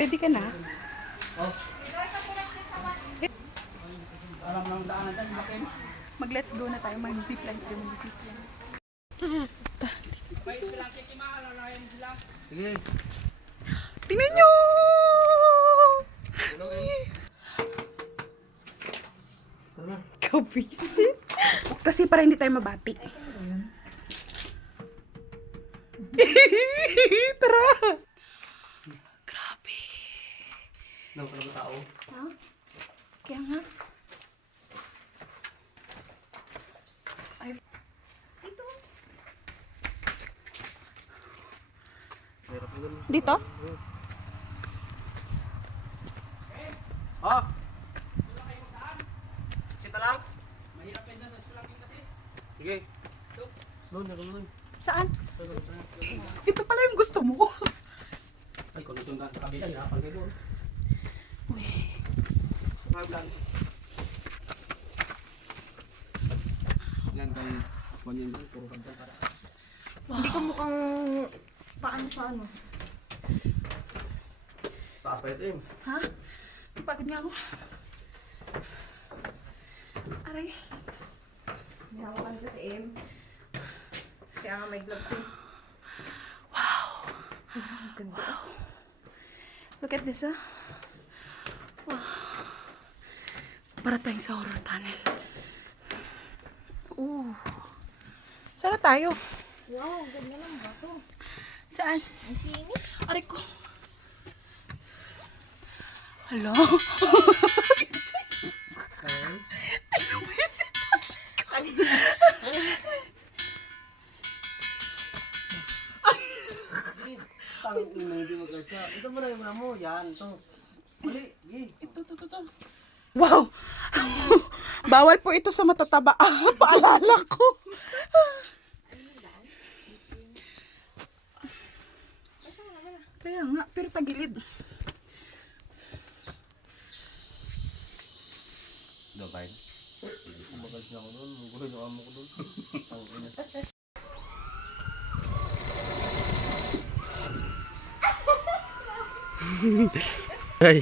Ready ka na? Oh. Alam ng daanan tayo, makin. Mag-let's go na tayo. Mag-zipline tayo. Mag-zipline. Sige. Tingnan nyo! Ikaw busy. Kasi para hindi tayo mabati. Tara! Grabe. Nang tao. Ha? Kaya nga. Ay. Dito. Dito? Oh! Sita lang? Mahirap pa dyan. Sige. Doon. Saan? Ito pala yung gusto mo. Ay, kung ito sa kabila, hirapan kayo doon. Uy. Subscribe lang. Yan kayo. Kunin doon, puro kanta para. Hindi ko mukhang paano sa ano. Taas pa ito eh. Ha? Pagod nga ako. Aray. May hawakan ka sa M. Kaya nga may gloves eh. Wow. Ang ganda. Look at this, ah. Wow. Para tayong sa horror tunnel. Ooh. Saan na tayo? Wow, ang ganda ng bato. Saan? Ang kinis. Aray ko. Hello? Ano ba yung sitwasyon ko? Tang ina, hindi mo kasi. Ito mo na yung muna mo. Yan, ito. Mali, gi. Ito. Wow! Bawal po ito sa matataba. Paalala ko. Kaya nga, pero tagilid. Doon. Umagas na ako doon. Mungguloy na amo ko doon. Tang ina. Ay.